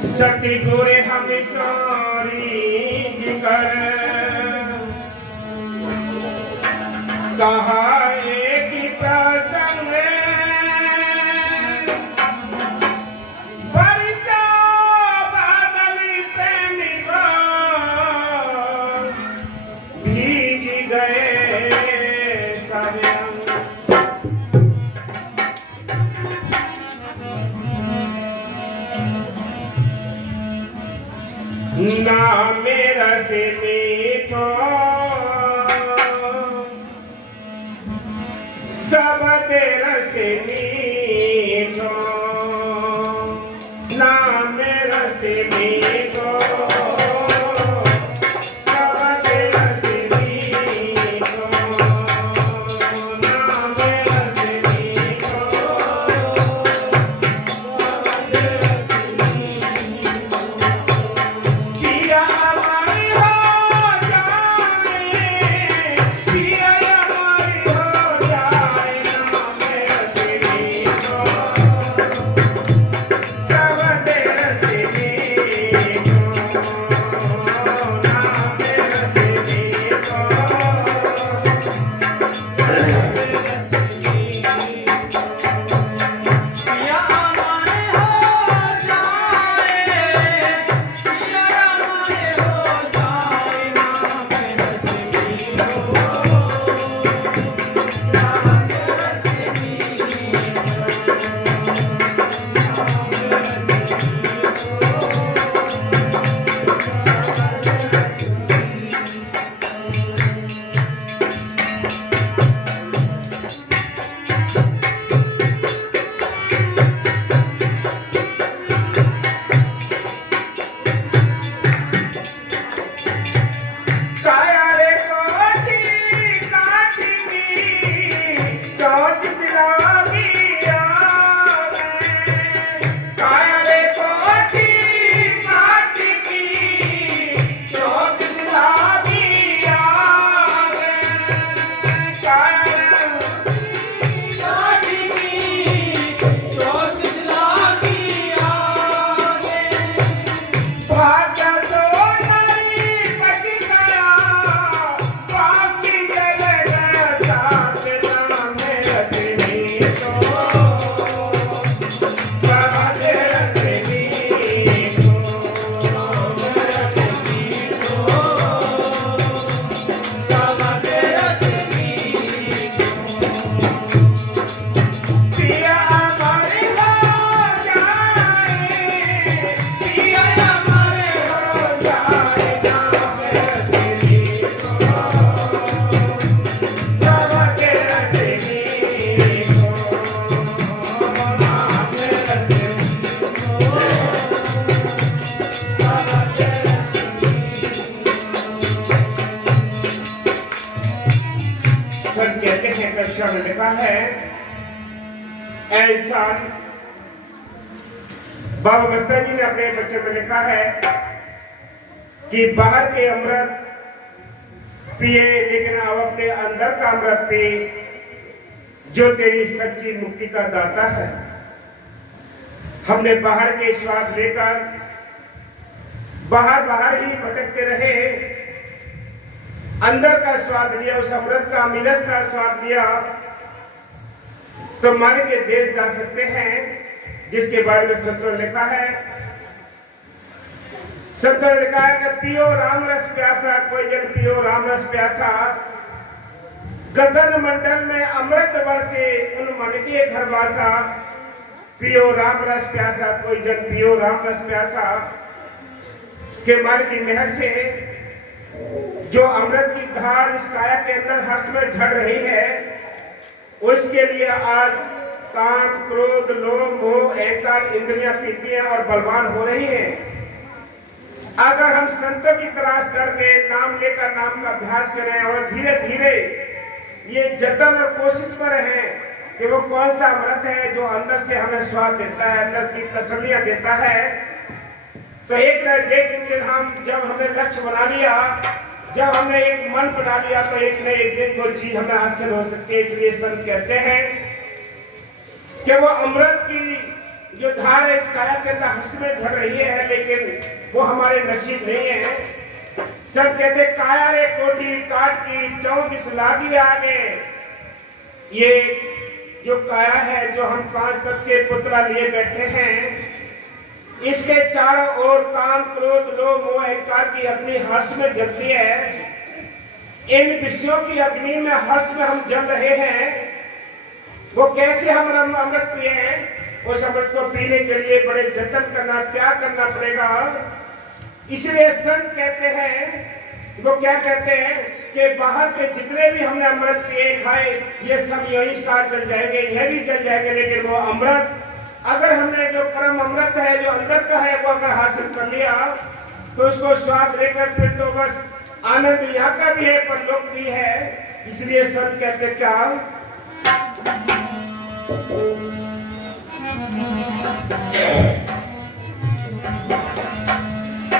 सती गोरे हम सारी कर कहा एक प्रसंग बरसा बादल प्रेमिक भीग गए सारे ना मेरा से मीठो सब तेरा से मीठो ना मेरा से मीठो सब तेरा से मीठो ना मेरा से मीठो पिया हमारी हो जाए पिया हमारी हो जाए ना मेरा से मीठो सब तेरा से मीठो ना मेरा से मीठो पिया हमारे हो जाए पिया हमारे हो जाए ना मेरा से मीठो ना मेरा से काया रे कोठी काटनी चौंतीस लागी आवे काया रे कोठी काटनी चौंतीस लागी आवे काया भाग्य सोनारी बची गया बाकी जल गया साथ ना मेरा से मीठो सब तेरा से मीठो मेरा से मीठो सब तेरा से पिया हमारे हो जाए पिया हमारे हो जाए ना मेरा से मीठो सब तेरा से मीठो ना मेरा से मीठो सब तेरा संत कहते हैं कक्षा में लिखा है ऐसा बाबा मस्तान जी ने अपने बच्चे में लिखा है कि बाहर के अमृत पिए लेकिन अब अपने अंदर का अमृत पी जो तेरी सच्ची मुक्ति का दाता है। हमने बाहर के स्वाद लेकर बाहर ही भटकते रहे, अंदर का स्वाद लिया, उस अमृत का मिलस का स्वाद लिया तो मन के देश जा सकते हैं जिसके बारे में संतों ने लिखा है। संतों ने लिखा है कि पियो राम रस प्यासा कोई जन पियो राम रस प्यासा गगन मंडल में अमृत बरसे उन मन के घर वासा पियो राम रस प्यासा कोई जन पियो राम रस प्यासा के मन की मेहर से जो अमृत की धार इस काया के अंदर हर्ष में झड़ रही है उसके लिए आज काम क्रोध लोभ मोह अहंकार इंद्रियां पीती हैं और बलवान हो रही हैं। अगर हम संतों की तलाश करके नाम लेकर नाम का अभ्यास करें और धीरे धीरे ये जतन और कोशिश में रहें कि वो कौन सा अमृत है जो अंदर से हमें स्वाद देता है, अंदर की तसल्लियां देता है, तो एक न एक दिन हम जब हमने लक्ष्य बना लिया, जब हमने एक मन बना लिया तो एक न एक दिन वो चीज हमें हासिल हो सकती है। इसलिए संत कहते हैं कि वो अमृत की जो धार है इस काया के अंदर हंस में झड़ रही है, लेकिन वो हमारे नसीब नहीं है। सब कहते काया रे कोटी काट की 34 लागी आगे। ये जो काया है, जो हम 5 तत्व के पुतला लिए बैठे हैं, इसके चारों ओर काम क्रोध लोभ मोह अहंकार की अग्नि हर्ष में जलती है। इन विषयों की अग्नि में हर्ष में हम जल रहे हैं। वो कैसे हम अमृत पिए हैं? उस अमृत को पीने के लिए बड़े जतन करना, त्याग करना पड़ेगा। इसलिए संत कहते हैं, वो क्या कहते हैं कि बाहर के जितने भी हमने अमृत पिए खाए, ये सब यही साथ जल जाएंगे, यह भी जल जाएंगे, लेकिन वो अमृत अगर हमने जो परम अमृत है, जो अंदर का है, वो अगर हासिल कर लिया तो उसको स्वाद लेकर फिर तो बस आनंद यहाँ का भी है, परलोक भी है। इसलिए संत कहते क्या,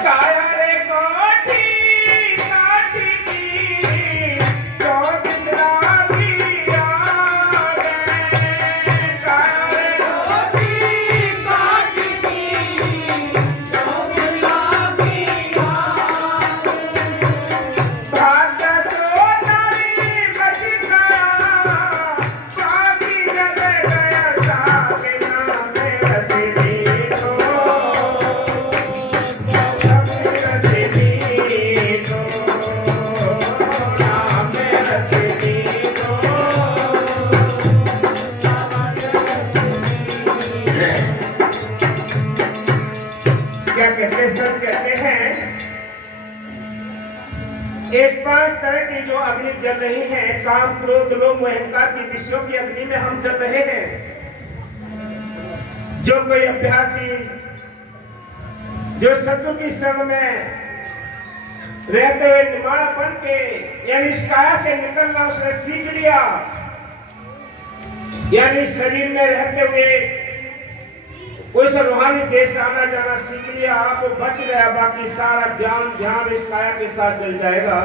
काया रे कोठी काटी की 24 लागी आगे। काया रे कोठी काटी की 24 लागी आगे। भाग्य सो नारी बच गया, पापी जल गया सागे नामे रसनी को। क्या कहते हैं? सब कहते हैं इस 5 तरह की जो अग्नि जल रही है, काम क्रोध लोभ मोह अहंकार की विषयों की अग्नि में हम जल रहे हैं। जो कोई अभ्यासी जो सतगुरु की संग में रहते हुए निमाणापन के यानी इस काया से निकलना उसने सीख लिया, यानी शरीर में रहते हुए उस रूहानी देश आना जाना सीख लिया, वो बच गया। बाकी सारा ज्ञान ध्यान इस काया के साथ जल जाएगा।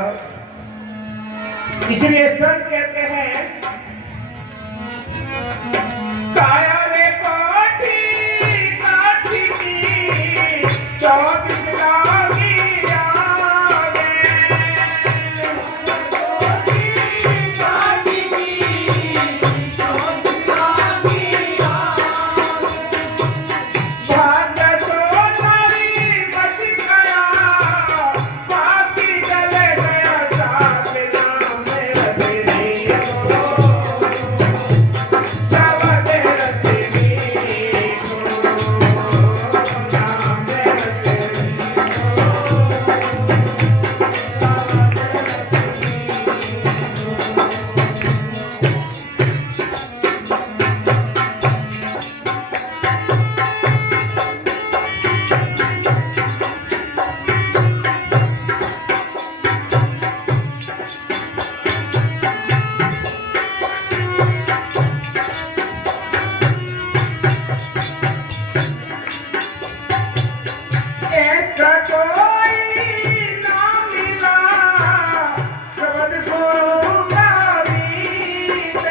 इसलिए संत कहते हैं, काया रे कोठी काटी की 24 लागी आगे। कोठी काटी की 24 लागी आगे। भाग्य सो नारी बच गया, पापी जल गया साथ नामे रसनी को। सावध रसनी को, नामे रसनी ऐसा कोई ना मिला सद्गुरु का मीत।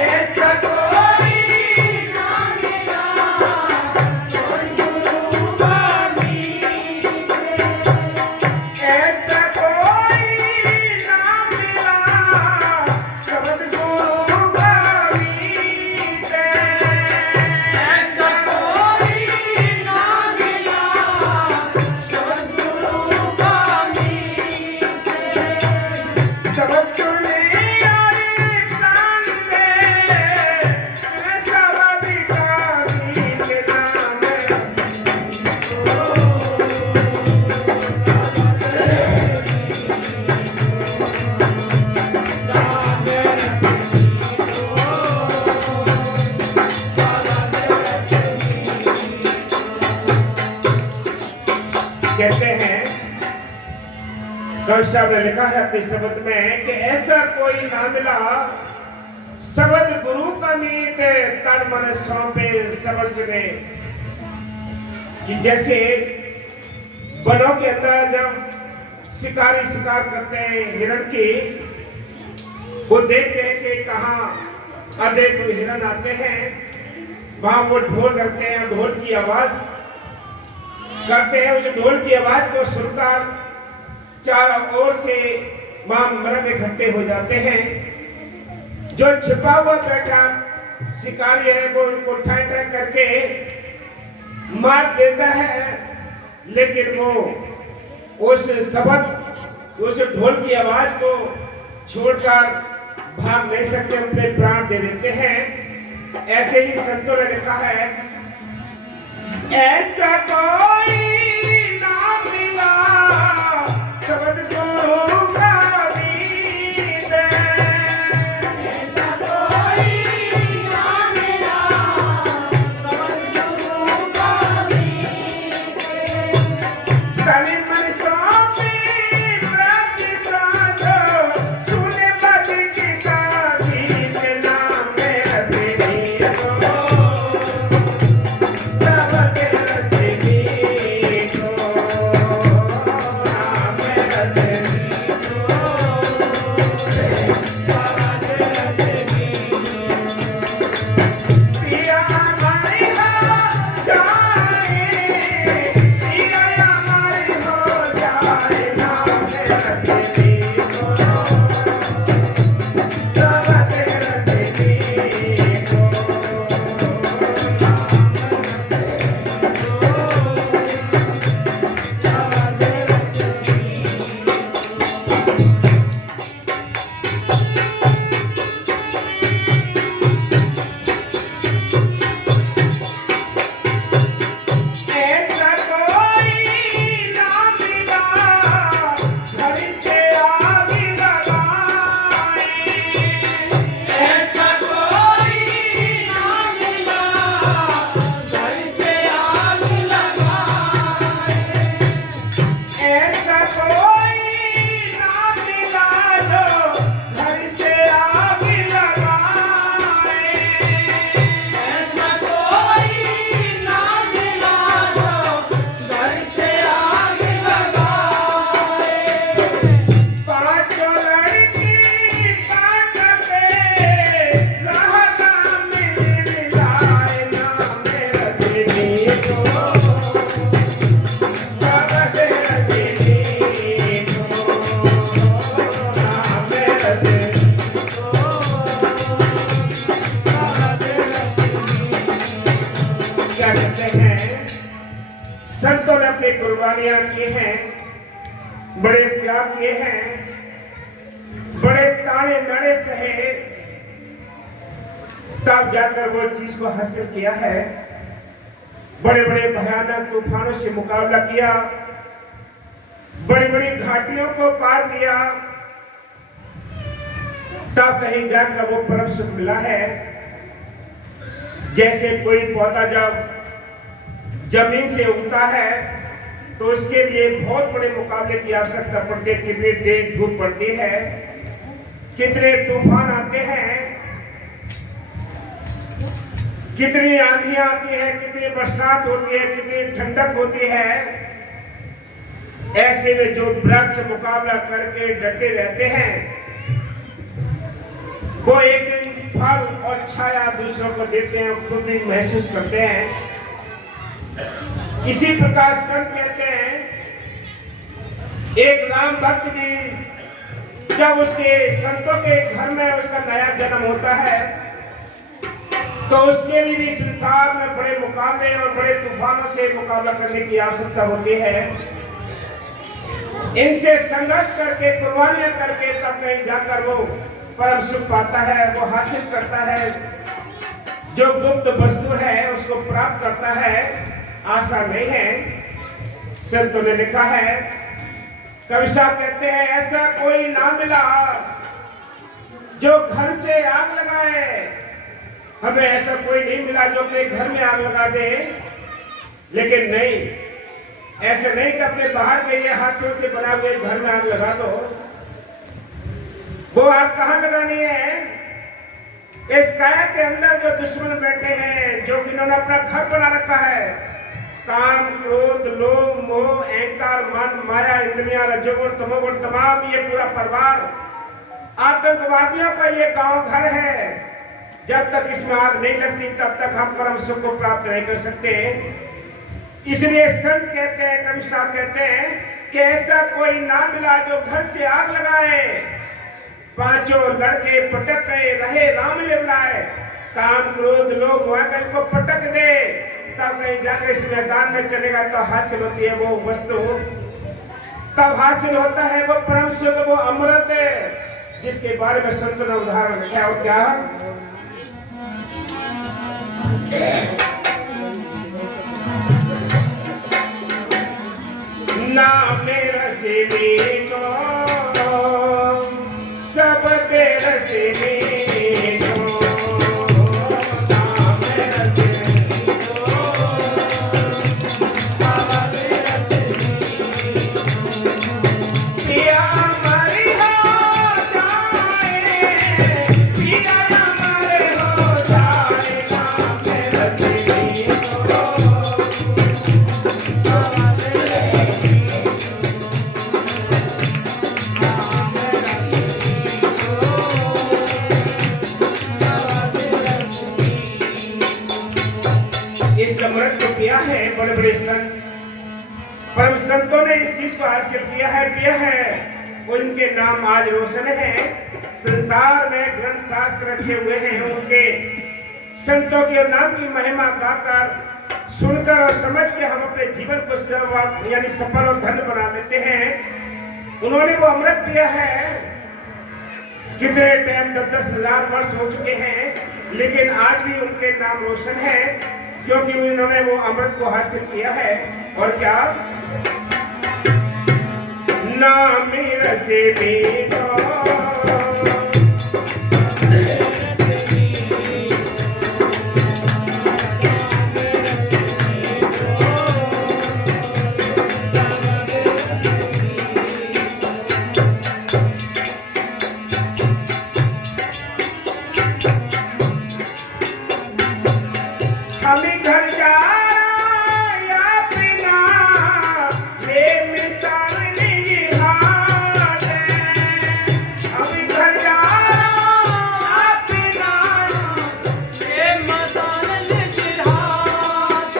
ऐसा कोई ना मिला सद्गुरु का मीत। ऐसा कोई ना मिला सद्गुरु का मीत। ऐसा कोई ना मिला सद्गुरु का मीत। सब सुने आए प्राण दे, सवादी का मीत नाम। कहते हैं, कवि साहब ने लिखा है अपने शब्द में कि ऐसा कोई ना मिला शब्द गुरु का मीत, तन मन सौंपे सबस में। कि जैसे वनों के अंदर जब शिकारी शिकार करते हैं हिरण की, वो देखते हैं कि कहाँ अधिक हिरण आते हैं, वहां वो ढोल रखते हैं, ढोल की आवाज करते हैं। उस ढोल की आवाज को सुनकर चारों ओर से वहां मर्द इकट्ठे हो जाते हैं। जो छिपा हुआ बैठा शिकारी है वो उनको ठाई ठाई करके मार देता है, लेकिन वो उस शब्द उस ढोल की आवाज को छोड़कर भाग नहीं सकते, अपने प्राण दे देते हैं। ऐसे ही संतों ने लिखा है, ऐसा कोई ना मिला शब्द को काबिल, ऐसा कोई ना मिला शब्द को काबिल, तनि मन सौंपे व्रत साधो, सुने बद की ताबीज नाम रसनी को, सबक रसनी को, नाम रसनी को, सबक रसनी को। पिया हमारे हो जाए, पिया हमारे हो जाए, नाम रसनी को, सबक रसनी को, ऐसा कोई ना मिला घर से आग लगाए, ऐसा कोई ना मिला घर से आग लगाए, ऐसा कोई ना मिला जो घर से आग लगाए, ऐसा कोई ना मिला जो घर से आग लगाए, पांचों लड़की ताकते रहता मिलाए, नाम रसनी को, सबक रसनी को, नाम रसनी को, क्या कहते हैं, संतों ने अपनी कुर्बानियां की हैं, बड़े त्याग किए हैं, बड़े ताने नाने सहे, तब जाकर वो चीज को हासिल किया है। बड़े बड़े भयानक तूफानों से मुकाबला किया, बड़ी बड़ी घाटियों को पार किया, तब कहीं जाकर वो परम सुख मिला है। जैसे कोई पौधा जब जमीन से उगता है तो उसके लिए बहुत बड़े मुकाबले की आवश्यकता पड़ती है, कितनी तेज धूप पड़ती है, कितने तूफान आते हैं, कितनी आंधियां आती है, कितनी बरसात होती है, कितनी ठंडक होती है। ऐसे में जो वृक्ष मुकाबला करके डटे रहते हैं वो एक दिन फल और छाया दूसरों को देते हैं, खुद ही महसूस करते हैं। इसी प्रकार संत कहते हैं, एक राम भक्त भी जब उसके संतों के घर में उसका नया जन्म होता है तो उसके लिए भी संसार में बड़े मुकाबले और बड़े तूफानों से मुकाबला करने की आवश्यकता होती है। इनसे संघर्ष करके, कुर्बानियां करके तब कहीं जाकर वो परम सुख पाता है, वो हासिल करता है, जो गुप्त वस्तु है उसको प्राप्त करता है। आशा नहीं है। संतों ने लिखा है, कवि साहब कहते हैं, ऐसा कोई ना मिला जो घर से आग लगाए। हमें ऐसा कोई नहीं मिला जो अपने घर में आग लगा दे, लेकिन नहीं, ऐसे नहीं कि अपने बाहर के ये हाथों से बना हुए घर में आग लगा दो। वो आग कहाँ लगानी है? इस काया के अंदर जो दुश्मन बैठे हैं, जो इन्होंने अपना घर बना रखा है, काम, क्रोध, लोभ, मोह, अहंकार, मन, माया, इंद्रियां, रजोगुण, तमोगुण, तमाम ये पूरा परिवार आतंकवादियों का ये गांव घर है, जब तक इसमें आग नहीं लगती तब तक हम परम सुख को प्राप्त नहीं कर सकते। इसलिए संत कहते हैं, कवि साहब कहते हैं कि ऐसा कोई ना मिला जो घर से आग लगाए, पांचों लड़के पटक गए रहे राम लिवलाए। काम क्रोध लोभ मोह को पटक दे, तब कहीं जाकर इस मैदान में चलेगा तो हासिल होती है वो वस्तु, तब हासिल होता है वो परम सुख, वो अमृत जिसके बारे में संत ने उदाहरण रखा। और क्या नाम रस मीठो सब रस मीठो, नाम रस मीठो सब रस मीठो, पिया मर हो जाए, पिया मर हो जाए, नाम रस मीठो अमृत को पिया है। बड़े बड़े संत परम संतों ने इस चीज को हासिल किया है, पिया है। उनके नाम आज रोशन है। संसार में ग्रंथ शास्त्र रचे हुए हैं उनके संतों के नाम की महिमा गाकर, सुनकर और समझ के हम अपने जीवन को यानी सफल और धन्य बना लेते हैं। उन्होंने वो अमृत पिया है। कितने टाइम 10-10 हजार वर्ष हो चुके हैं, लेकिन आज भी उनके नाम रोशन है क्योंकि उन्होंने वो अमृत को हासिल किया है। और क्या नाम रस मीठो हमें घर जा या बिना ले मिसाल नहीं हाथ, हमें घर जा या बिना ले मसाल नहीं हाथ,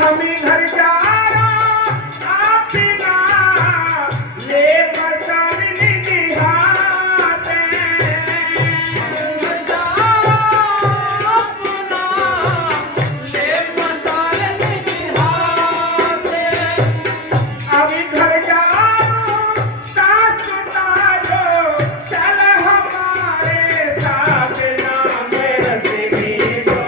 हमें घर जा या बिना ले मसाल नहीं हाथ, अभी घर जाओ सास उतारो चल हमारे साथ, नाम रस मीठो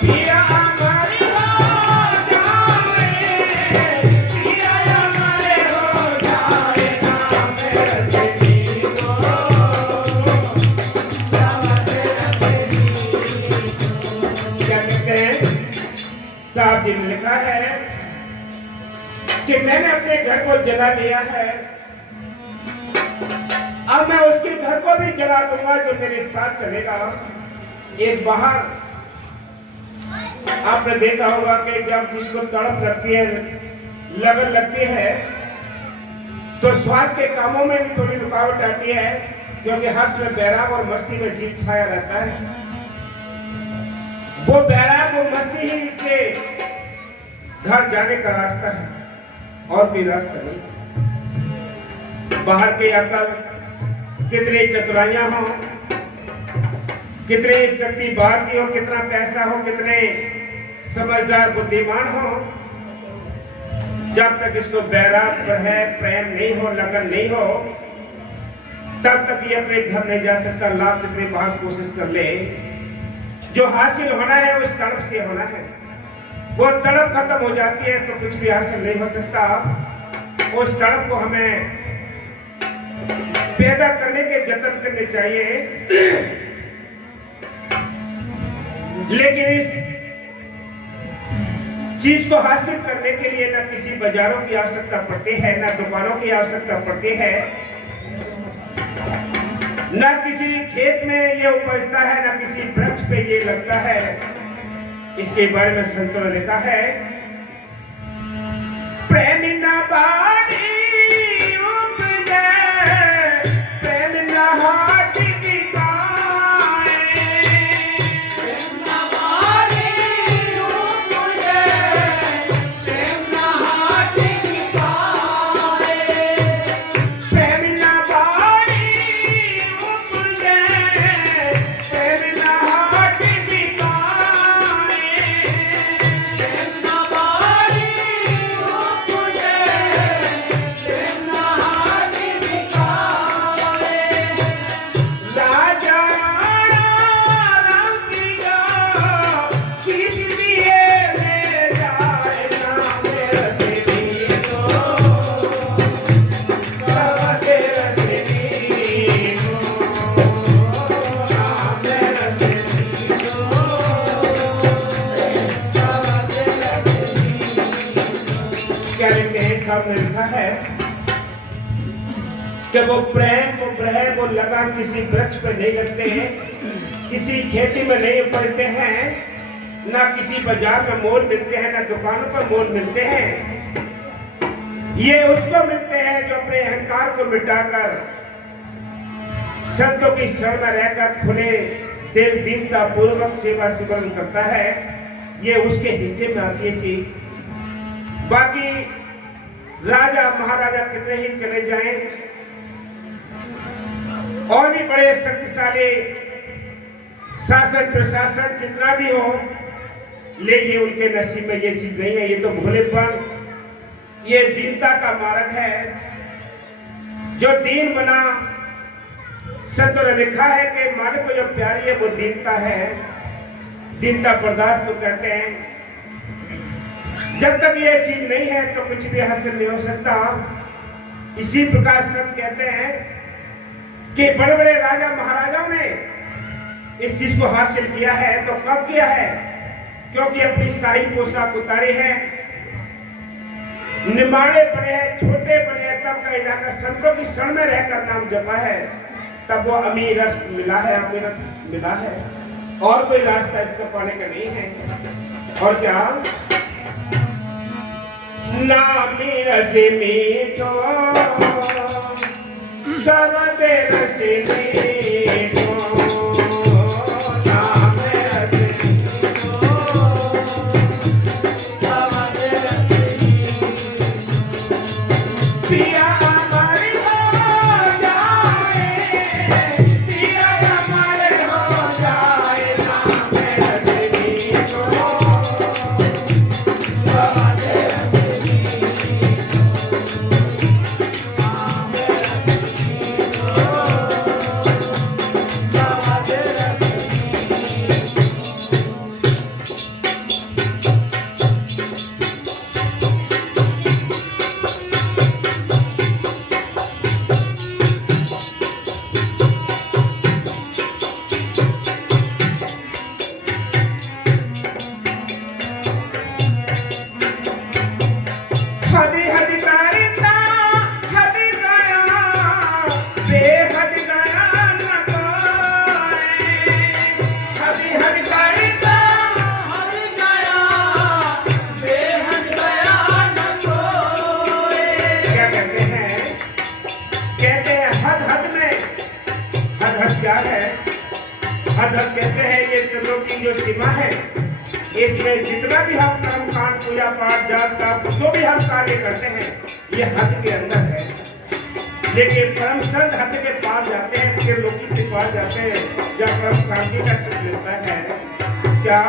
पिया अमर हो जाए, पिया अमर हो जाए, नाम रस मीठो क्या कहते हैं साहब जी ने लिखा है कि मैंने अपने घर को जला लिया है, अब मैं उसके घर को भी जला दूंगा जो मेरे साथ चलेगा। एक बाहर आपने देखा होगा कि जब जिसको तड़प लगती है, लगन लगती है, तो स्वाद के कामों में भी थोड़ी रुकावट आती है क्योंकि हर्ष में बैराग और मस्ती में जीव छाया रहता है। वो बैराग वो मस्ती ही इसके घर जाने का रास्ता है और कोई रास्ता नहीं। बाहर के अकल कितनी चतुराइयां हो, कितनी शक्ति बाहर की हो, कितना पैसा हो, कितने समझदार बुद्धिमान हो, जब तक इसको बैराग पर है, प्रेम नहीं हो, लगन नहीं हो, तब तक ये अपने घर नहीं जा सकता। लाभ कितनी बार कोशिश कर ले, जो हासिल होना है उस तड़प से होना है। वो तड़प खत्म हो जाती है तो कुछ भी हासिल नहीं हो सकता। उस तड़प को हमें पैदा करने के जतन करने चाहिए, लेकिन इस चीज को हासिल करने के लिए न किसी बाजारों की आवश्यकता पड़ती है, न दुकानों की आवश्यकता पड़ती है। ना किसी खेत में ये उपजता है, ना किसी वृक्ष पे ये लगता है। इसके बारे में संतों ने लिखा है, प्रेम न बाड़ी उपजे, प्रेम न हाट बिकाए, प्रेम न बाड़ी उपजे, प्रेम न हाट बिकाए, प्रेम न बाड़ी उपजे, प्रेम न हाट बिकाए, प्रेम न बाड़ी उपजे, प्रेम न हाट बिकाए। राजा राम किया शीश दिए ले जाए नाम रसनी को, सबके रसनी को, नाम रसनी को, सबके रसनी। क्या लिखते हैं? साहब ने लिखा है कि वो प्रेम वो लगन किसी वृक्ष पर नहीं लगते हैं, किसी खेती में नहीं उपजते हैं, ना किसी बाजार में मोल मिलते हैं, ना दुकानों पर मोल मिलते हैं। ये उसको मिलते हैं जो अपने अहंकार को मिटाकर संतों की शरण में रहकर खुले दिल दीनता पूर्वक सेवा सिमरन करता है। ये उसके हिस्से में आती है चीज। बाकी राजा महाराजा कितने ही चले जाएं और भी बड़े शक्तिशाली शासन प्रशासन कितना भी हो, लेकिन उनके नसीब में ये चीज नहीं है। ये तो भोलेपन, ये दीनता का मार्ग है। जो दीन बना, संतों ने लिखा है कि मालिक को जो प्यारी है वो दीनता है। दीनता बर्दाश्त को कहते हैं। जब तक ये चीज नहीं है तो कुछ भी हासिल नहीं हो सकता। इसी प्रकार संत कहते हैं कि बड़े बड़े राजा महाराजाओं ने इस चीज को हासिल किया है। तो कब किया है? क्योंकि अपनी शाही पोशाक उतारे हैं, निमाणे बने हैं, छोटे बने हैं, तब का इलाका संतों की शरण में रहकर नाम जपा है, तब वो अमीर रस मिला है, अमीरत मिला है। और कोई रास्ता इसका पाने का नहीं है। और क्या? नामी रस मीठो सबद रस मीठो, नाम रस मीठो सबद रस मीठो, पिया अमर हो जाए, पिया अमर हो जाए, नाम रस मीठो सबद रस हदी हदी करता हदी गया, बेहद गया न कोई। हदी हदी करता हद गया, बेहद गया न कोई। क्या कहते हैं? कहते हैं हद हद में, हद हद क्या है? हद हद कहते हैं ये त्रिलोक की जो सीमा है, इसमें जितना भी हम कर्म कांड पूजा पाठ जाप ताप जो भी हम कार्य करते हैं, ये हद के अंदर है। लेकिन परम संत हद के पार जाते हैं, त्रिलोकी से पार जाते हैं, जब परम शांति का सुख मिलता है। क्या